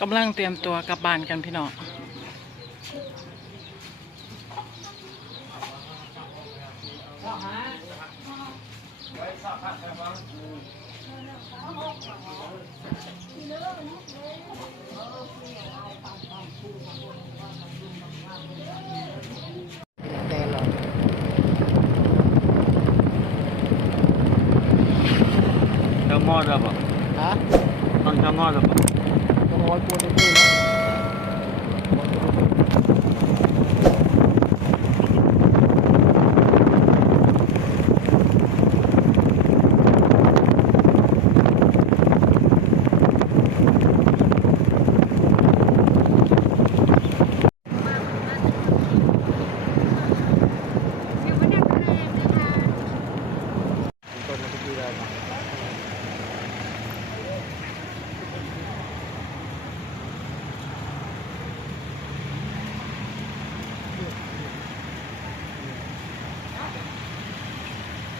กำลังเตรียมตัวกลับบ้านกันพี่น้องแต่หรอกจะงอดหรือเปล่าฮะต้องจะงอดหรือเปล่า ต้องร้อยปูนได้ด้วยนะต้นมันก็คืออะไรนะพูดวัดพูดวัดตายนะมันพูดวัดตายเลย เราดูตาก็ดูกันเวลาเนี่ยตกกันดู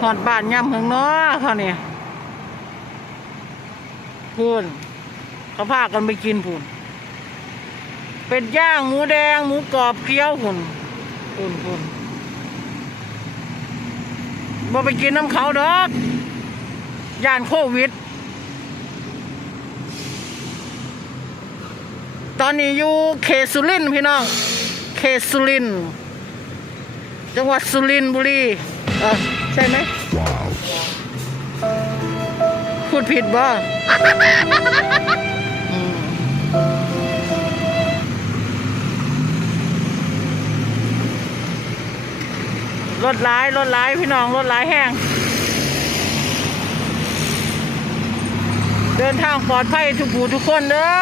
หอดบ้านย่ำข้างนอกเขาเนี่ยพูนเขาพากันไปกินพูนเป็ดย่างหมูแดงหมูกรอบเกี๊ยวพูนพูนพูนบ่ไปกินน้ำเขาดอกย่านโควิด ตอนนี้อยู่เขตสุรินพี่น้อง เขตสุรินจังหวัดสุรินทร์บุรีเออ ใช่ไหมพูดผิดบ่รถร้ายรถร้ายพี่น้องรถร้ายแห้ง เดินทางปลอดภัยทุกผู้ทุกคนเด้อ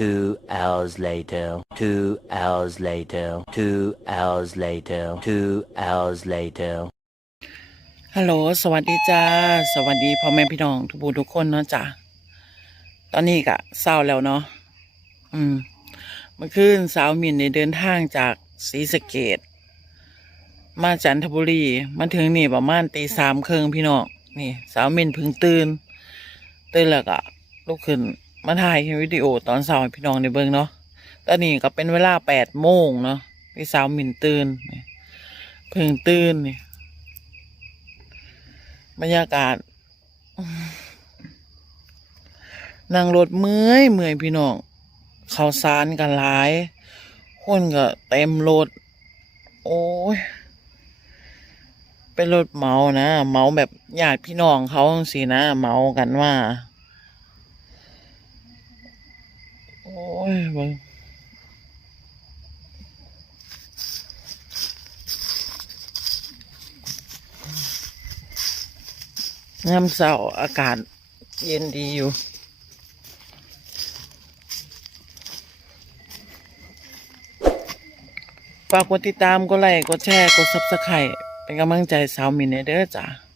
Two hours later, two hours later, two hours later, two hours later. ฮัลโหล สวัสดีจ้า สวัสดีพ่อแม่พี่น้องทุกผู้ทุกคนเนาะจ้ะตอนนี้กะเศร้าแล้วเนาะ อืม เมื่อคืนสาวมินได้เดินทางจากศรีสะเกดมาจันทบุรี มาถึงนี่ประมาณตีสามครึ่งพี่น้อง นี่ สาวมินเพิ่งตื่น ตื่นแล้วก็ลุกขึ้น มาถ่ายวิดีโอตอนเช้าให้พี่น้องในเบิ่งเนาะ ตอนนี้ก็เป็นเวลาแปดโมงเนาะที่สาวหมินตื่นเพิ่งตื่นนี่บรรยากาศนั่งรถเมื่อยเมื่อยพี่น้องเขาวสารกันหลาย คนก็เต็มรถ โอ้ย เป็นรถเมานะ เมาแบบญาติพี่น้องเขาสินะ เมากันว่า งน้ำเศร้าอากาศเย็นดีอยู่ ฝากกดติดตามกดไลค์กดแชร์ กดซับสไครต์เป็นกำลังใจสาวมินเด้อจ้า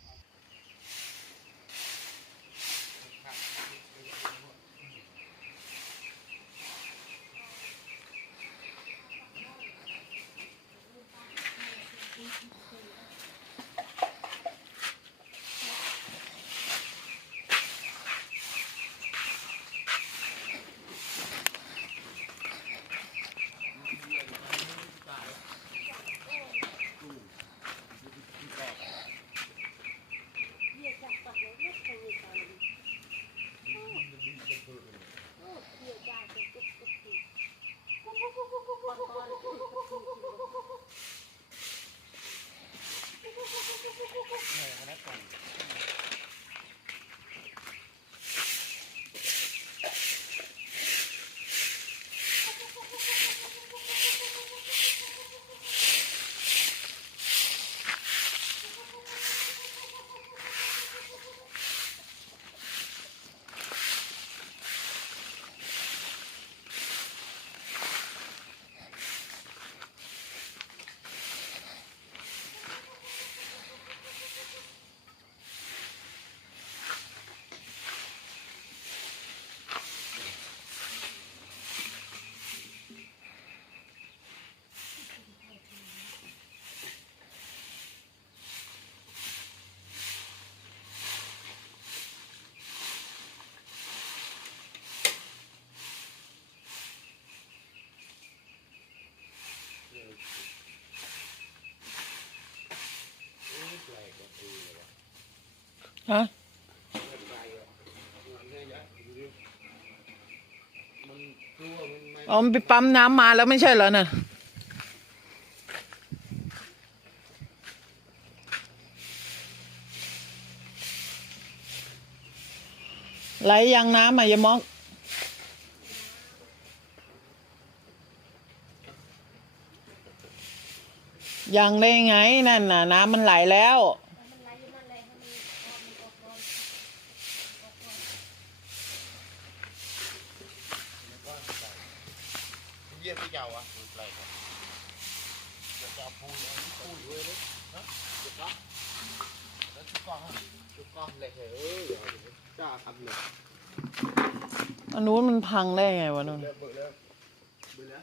ฮะมันรู้ว่ามันไม่อ๋อมันไปปั๊มน้ำมาแล้วไม่ใช่เหรอน่ะไหลยังน้ำอะอยามอกยังได้ไงนั่นน่ะ น้ำมันไหลแล้ว เยี่ยมที่เจ้าอะคืออะไรครับจะเอาปูนเอาปูนเลยเลยนะจุดละแล้วจุดกล้องอะจุดกล้องเลยเฮ้ยเดี๋ยวจ้าทำเลยอันนู้นมันพังได้ไงวะนู่นเลิกเบิกเลิกเบิกแล้ว